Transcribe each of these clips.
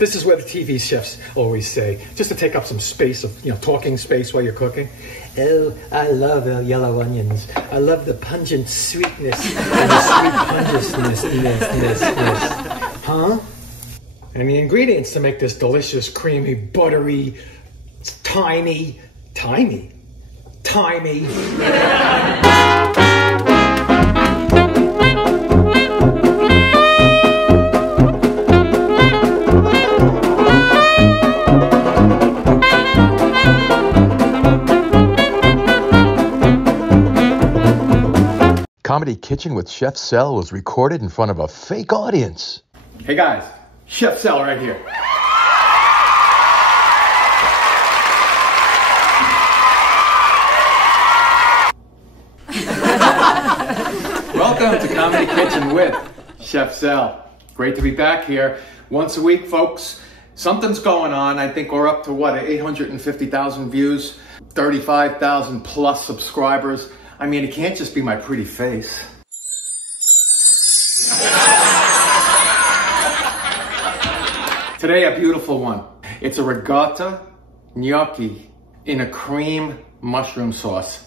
This is where the TV chefs always say, just to take up some space of, talking space while you're cooking. Oh, I love yellow onions. I love the pungent sweetness and the sweet pungency. Huh? And the ingredients to make this delicious, creamy, buttery, thymy. Comedy Kitchen with Chef Sel was recorded in front of a fake audience. Hey guys, Chef Sel right here. Welcome to Comedy Kitchen with Chef Sel. Great to be back here. Once a week, folks. Something's going on. I think we're up to what, 850,000 views, 35,000 plus subscribers. I mean, it can't just be my pretty face. Today, a beautiful one. It's a ricotta gnocchi in a cream mushroom sauce.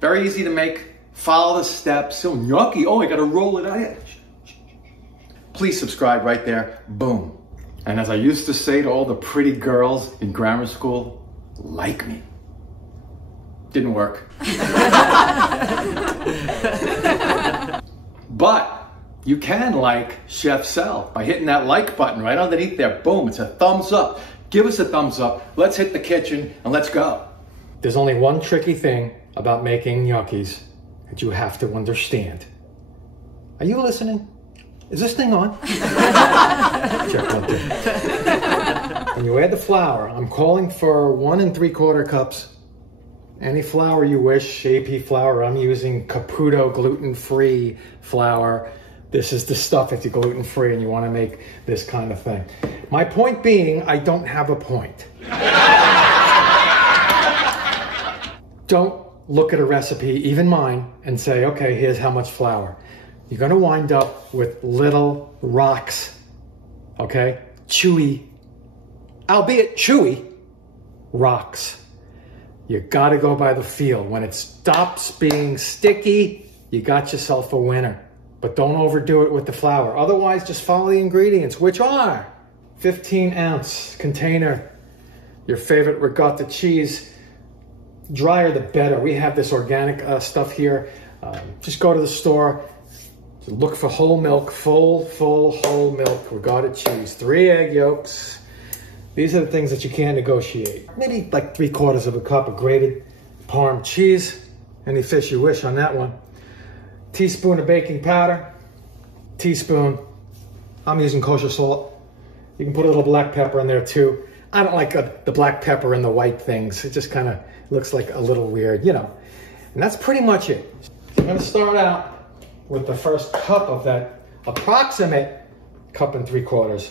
Very easy to make. Follow the steps. So gnocchi, oh, I gotta roll it out. Please subscribe right there. Boom. And as I used to say to all the pretty girls in grammar school, like me. Didn't work. But you can like Chef Sel by hitting that like button right underneath there. Boom, it's a thumbs up. Give us a thumbs up. Let's hit the kitchen and let's go. There's only one tricky thing about making gnocchis that you have to understand. Are you listening? Is this thing on? Check 1, 2. When you add the flour, I'm calling for 1 3/4 cups. Any flour you wish, AP flour. I'm using Caputo gluten-free flour. This is the stuff if you're gluten-free and you want to make this kind of thing. My point being, I don't have a point. Don't look at a recipe, even mine, and say, okay, here's how much flour. You're going to wind up with little rocks, okay? Chewy, albeit chewy, rocks. You got to go by the feel. When it stops being sticky, you got yourself a winner. But don't overdo it with the flour. Otherwise, just follow the ingredients, which are 15-ounce container, your favorite ricotta cheese. Drier the better. We have this organic stuff here. Just go to the store, look for whole milk, full whole milk, ricotta cheese, 3 egg yolks. These are the things that you can negotiate. Maybe like 3/4 cup of grated Parm cheese. Any fish you wish on that one. Teaspoon of baking powder. Teaspoon. I'm using kosher salt. You can put a little black pepper in there too. I don't like the black pepper and the white things. It just kind of looks like a little weird, And that's pretty much it. So I'm going to start out with the first cup of that approximate 1 3/4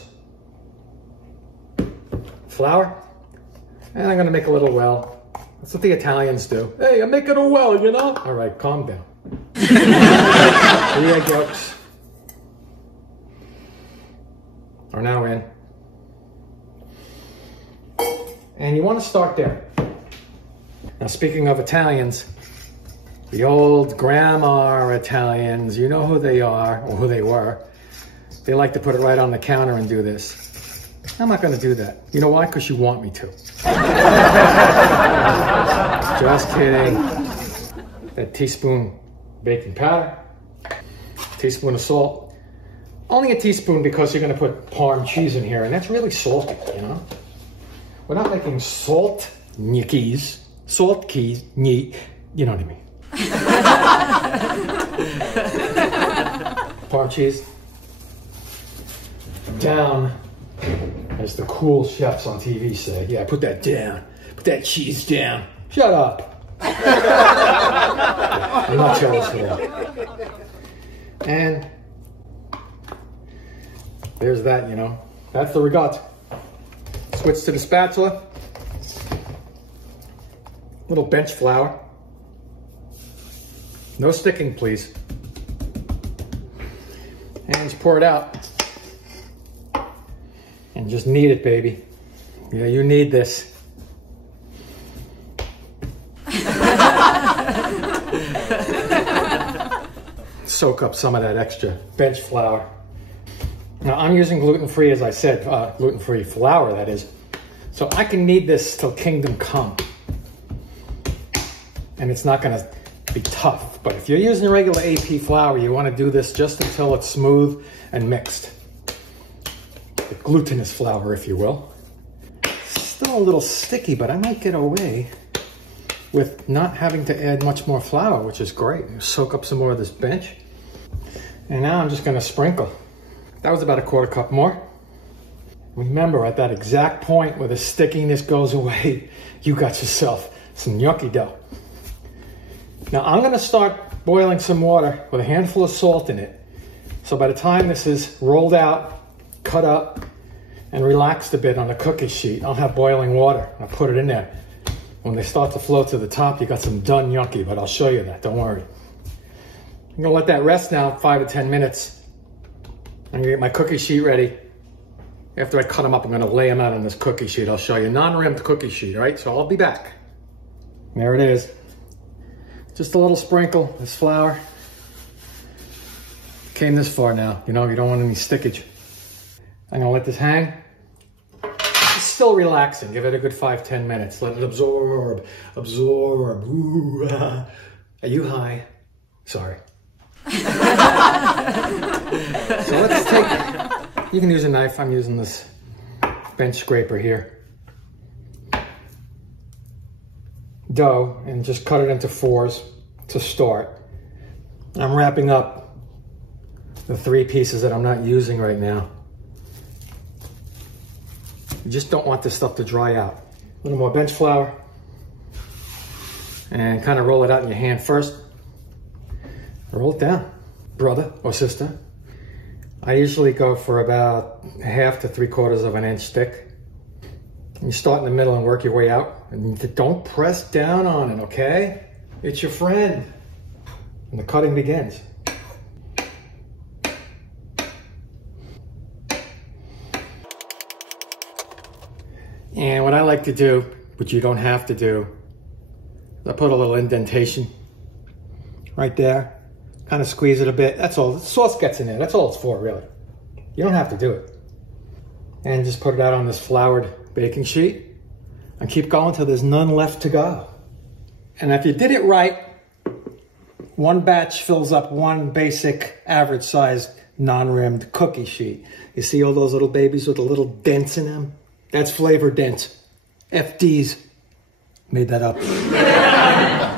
flour. And I'm going to make a little well. That's what the Italians do. Hey, I'm making a well, All right, calm down. 3 egg yolks are now in. And you want to start there. Now, speaking of Italians, the old grandma Italians, you know who they are, or who they were. They like to put it right on the counter and do this. I'm not going to do that. You know why? Because you want me to. Just kidding. That teaspoon baking powder, teaspoon of salt. Only a teaspoon because you're going to put Parm cheese in here, and that's really salty, We're not making salt gnocchis, salt keys, you know what I mean. Parm cheese down, as the cool chefs on TV say. Yeah, put that down. Put that cheese down. Shut up. I'm not jealous of that. And there's that, That's the ricotta. Switch to the spatula. Little bench flour. No sticking, please. And just pour it out. And just knead it, baby. Yeah, you need this. Soak up some of that extra bench flour. Now I'm using gluten-free, as I said, gluten-free flour, that is. So I can knead this till kingdom come. And it's not gonna be tough. But if you're using regular AP flour, you wanna do this just until it's smooth and mixed. The glutinous flour, if you will. Still a little sticky, but I might get away with not having to add much more flour, which is great. Soak up some more of this bench. And now I'm just gonna sprinkle. That was about a quarter cup more. Remember, at that exact point where the stickiness goes away, you got yourself some gnocchi dough. Now I'm gonna start boiling some water with a handful of salt in it. So by the time this is rolled out, cut up, and relaxed a bit on the cookie sheet, I'll have boiling water. I'll put it in there. When they start to float to the top, you got some done gnocchi, but I'll show you that, don't worry. I'm gonna let that rest now 5 to 10 minutes. I'm gonna get my cookie sheet ready. After I cut them up, I'm gonna lay them out on this cookie sheet. I'll show you, non-rimmed cookie sheet, right? So I'll be back. There it is. Just a little sprinkle, this flour. Came this far now, you know, you don't want any stickage. I'm gonna let this hang. It's still relaxing, give it a good 5-10 minutes. Let it absorb. Ooh, Are you high? Sorry. So let's take, you can use a knife, I'm using this bench scraper here. Dough, and just cut it into 4s to start. I'm wrapping up the 3 pieces that I'm not using right now. You just don't want this stuff to dry out. A little more bench flour. And kind of roll it out in your hand first. Roll it down, brother or sister. I usually go for about 1/2 to 3/4 of an inch thick. And you start in the middle and work your way out. And don't press down on it, okay? It's your friend. And the cutting begins. And what I like to do, which you don't have to do, is I put a little indentation right there. Kind of squeeze it a bit. That's all. The sauce gets in there. That's all it's for, really. You don't have to do it. And just put it out on this floured baking sheet. And keep going till there's none left to go. And if you did it right, one batch fills up one basic average size non-rimmed cookie sheet. You see all those little babies with the little dents in them? That's flavor dents. FDs. Made that up.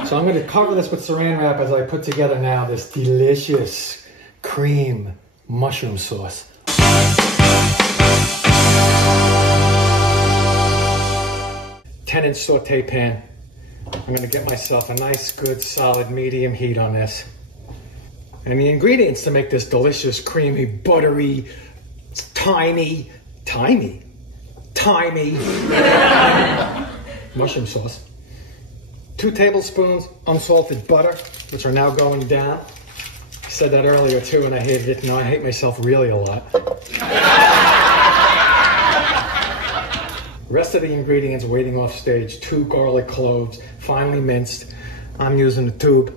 So I'm going to cover this with saran wrap as I put together now this delicious cream mushroom sauce. 10-inch saute pan. I'm going to get myself a nice, good, solid, medium heat on this. And the ingredients to make this delicious, creamy, buttery, tiny mushroom sauce. 2 tablespoons unsalted butter, which are now going down. I said that earlier too, and I hated it. Now I hate myself really a lot. Rest of the ingredients waiting off stage. 2 garlic cloves, finely minced. I'm using the tube.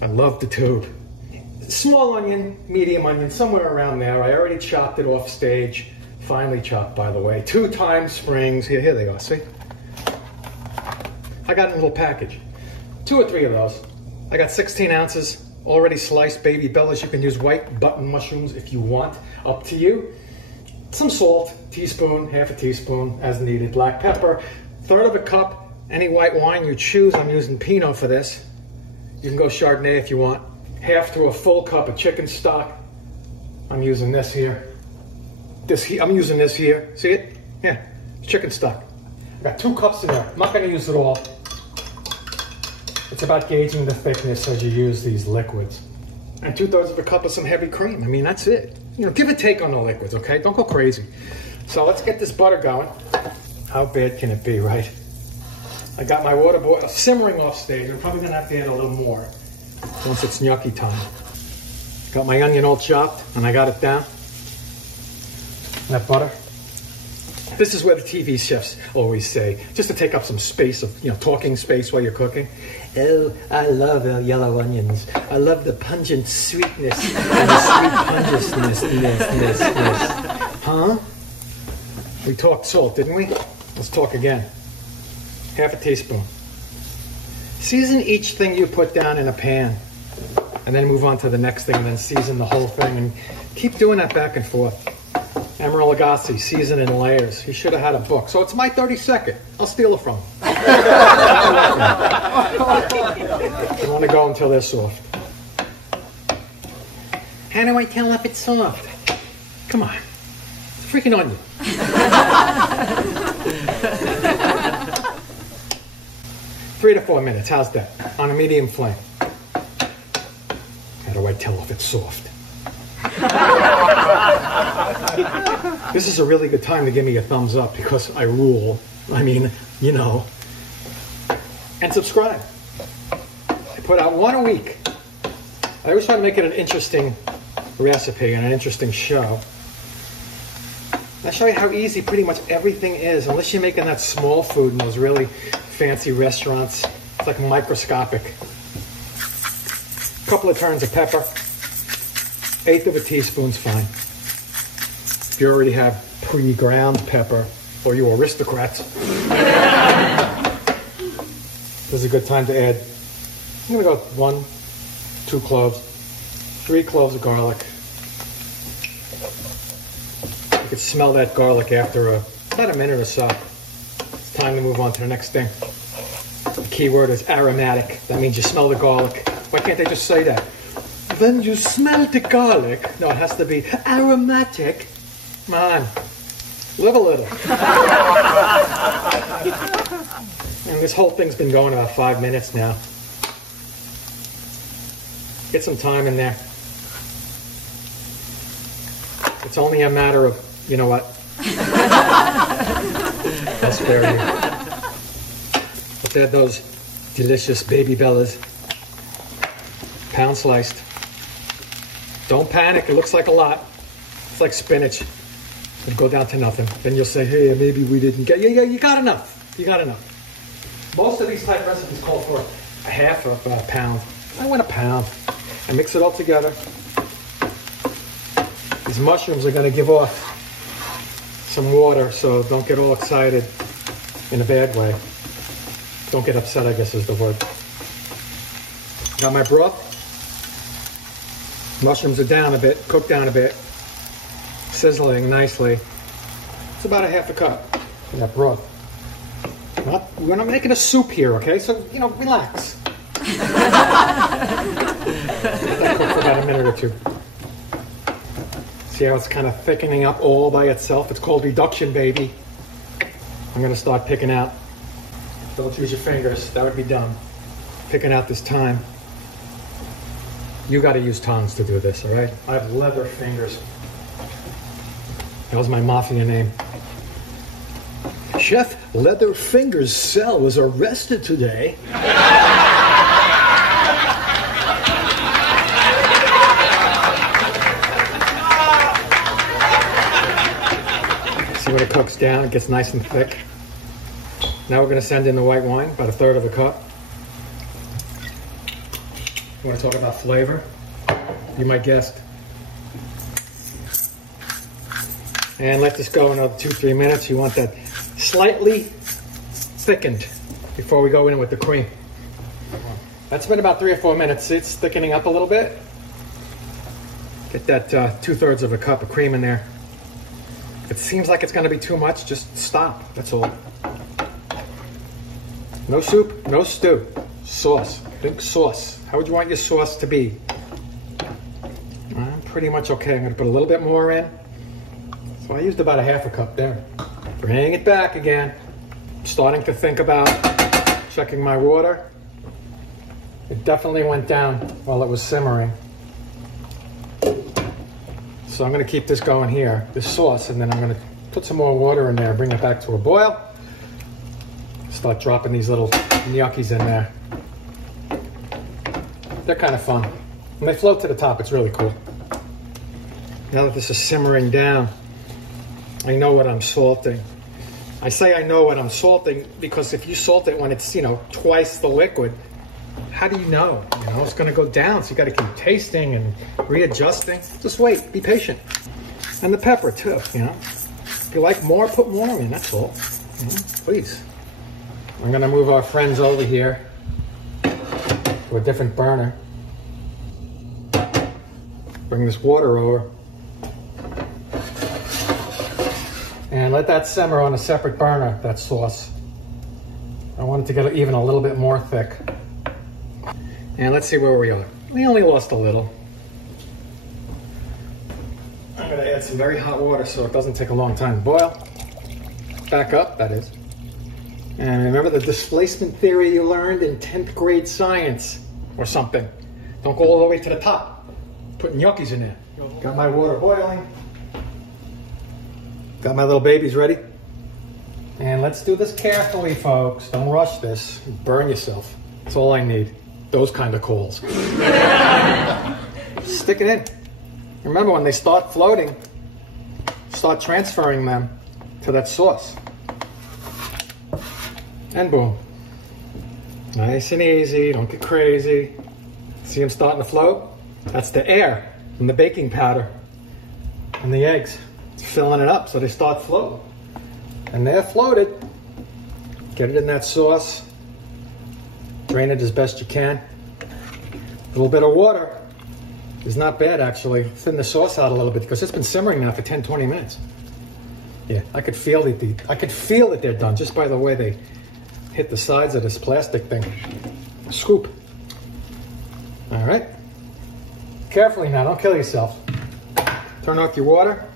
I love the tube. Small onion, medium onion, somewhere around there. I already chopped it off stage. Finely chopped, by the way. 2 thyme springs. Here they are, see? I got a little package. 2 or 3 of those. I got 16 ounces, already sliced baby bellas. You can use white button mushrooms if you want, up to you. Some salt, teaspoon, 1/2 teaspoon as needed. Black pepper, 1/3 cup, any white wine you choose. I'm using Pinot for this. You can go Chardonnay if you want. 1/2 to a full cup of chicken stock. I'm using this here. I'm using this here. See it? Yeah, chicken stock. I got 2 cups in there. I'm not going to use it all. It's about gauging the thickness as you use these liquids. And 2/3 cup of some heavy cream. I mean, that's it. You know, give a take on the liquids, okay? Don't go crazy. So let's get this butter going. How bad can it be, right? I got my water simmering off stage. I'm probably going to have to add a little more once it's gnocchi time. Got my onion all chopped, and I got it down. That butter. This is where the TV chefs always say, just to take up some space of, talking space while you're cooking. Oh, I love yellow onions. I love the pungent sweetness and the sweet pungentness. Huh? We talked salt, didn't we? Let's talk again. Half a teaspoon. Season each thing you put down in a pan, and then move on to the next thing, and then season the whole thing, and keep doing that back and forth. Emeril Lagasse, season in layers. He should have had a book. So it's my 30-second. I'll steal it from him. You want to go until they're soft. How do I tell if it's soft? Come on. It's freaking onion. 3 to 4 minutes. How's that? On a medium flame. How do I tell if it's soft? This is a really good time to give me a thumbs up because I rule. I mean, And subscribe. I put out one a week. I always try to make it an interesting recipe and an interesting show. I show you how easy pretty much everything is, unless you're making that small food in those really fancy restaurants. It's like microscopic. A couple of turns of pepper. 1/8 of a teaspoon's fine. If you already have pre-ground pepper, or you aristocrats, this is a good time to add. I'm gonna go 1, 2 cloves, 3 cloves of garlic. You can smell that garlic after about a minute or so. It's time to move on to the next thing. The key word is aromatic. That means you smell the garlic. Why can't they just say that? When you smell the garlic. No, it has to be aromatic. Come on. Live a little. And this whole thing's been going about 5 minutes now. Get some time in there. It's only a matter of, you know what? I'll spare you. Let's add those delicious baby bellas. Pound sliced. Don't panic, it looks like a lot. It's like spinach. It'll go down to nothing. Then you'll say, hey, maybe we didn't get... Yeah, you got enough. You got enough. Most of these type recipes call for a half of a pound. I want a pound. I mix it all together. These mushrooms are going to give off some water, so don't get all excited in a bad way. Don't get upset, I guess is the word. Got my broth. Mushrooms are down a bit, cooked down a bit, sizzling nicely. It's about a half a cup of that broth. We're not making a soup here, okay? So, relax. Let that cook for about a minute or 2. See how it's kind of thickening up all by itself? It's called reduction, baby. I'm going to start picking out. Don't use your fingers. That would be dumb. Picking out this thyme. You got to use tongs to do this, all right? I have leather fingers. That was my mafia name. Chef Leather Fingers Cell was arrested today. See when it cooks down, it gets nice and thick. Now we're going to send in the white wine, about 1/3 of a cup. You want to talk about flavor? Be my guest. And let this go another 2-3 minutes. You want that slightly thickened before we go in with the cream. That's been about 3 or 4 minutes. It's thickening up a little bit. Get that 2/3 of a cup of cream in there. If it seems like it's going to be too much, just stop. That's all. No soup, no stew. Sauce. Think sauce. How would you want your sauce to be? I'm pretty much okay. I'm going to put a little bit more in. So I used about a half a cup there. Bring it back again. I'm starting to think about checking my water. It definitely went down while it was simmering. So I'm going to keep this going here, this sauce, and then I'm going to put some more water in there, bring it back to a boil. Start dropping these little gnocchis in there. They're kind of fun. When they float to the top, it's really cool. Now that this is simmering down, I know what I'm salting. I say I know what I'm salting because if you salt it when it's, twice the liquid, how do you know? It's gonna go down, so you gotta keep tasting and readjusting. Just wait, be patient. And the pepper too, If you like more, put more in, that's all. Please. I'm gonna move our friends over here to a different burner. Bring this water over. And let that simmer on a separate burner, that sauce. I want it to get even a little bit more thick. And let's see where we are. We only lost a little. I'm gonna add some very hot water so it doesn't take a long time to boil. Back up, that is. And remember the displacement theory you learned in 10th grade science or something. Don't go all the way to the top. Put gnocchis in there. Got my water boiling. Got my little babies ready. And let's do this carefully, folks. Don't rush this. Burn yourself. That's all I need. Those kind of calls. Stick it in. Remember, when they start floating, start transferring them to that sauce. And boom. Nice and easy. Don't get crazy. See them starting to float? That's the air from the baking powder and the eggs. It's filling it up so they start floating. And they're floated. Get it in that sauce. Drain it as best you can. A little bit of water is not bad, actually. Thin the sauce out a little bit because it's been simmering now for 10, 20 minutes. Yeah, I could feel that they're done just by the way they hit the sides of this plastic thing. Scoop. All right. Carefully now, don't kill yourself. Turn off your water.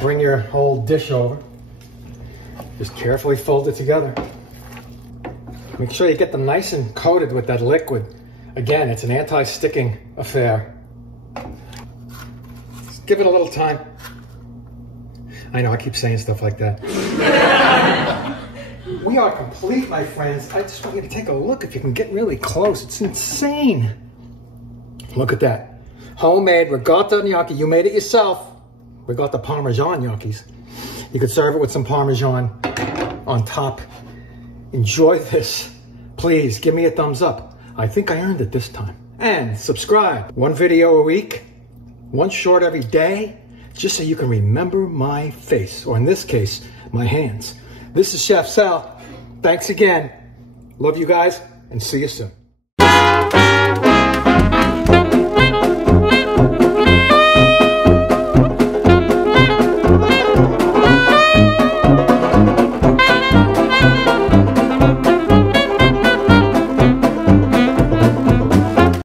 Bring your whole dish over. Just carefully fold it together. Make sure you get them nice and coated with that liquid. Again, it's an anti-sticking affair. Just give it a little time. I know, I keep saying stuff like that. We are complete, my friends. I just want you to take a look if you can get really close. It's insane. Look at that. Homemade ricotta gnocchi. You made it yourself. Ricotta Parmesan gnocchis. You could serve it with some Parmesan on top. Enjoy this. Please give me a thumbs up. I think I earned it this time. And subscribe. One video a week. One short every day. Just so you can remember my face. Or in this case, my hands. This is Chef Sal. Thanks again. Love you guys and see you soon.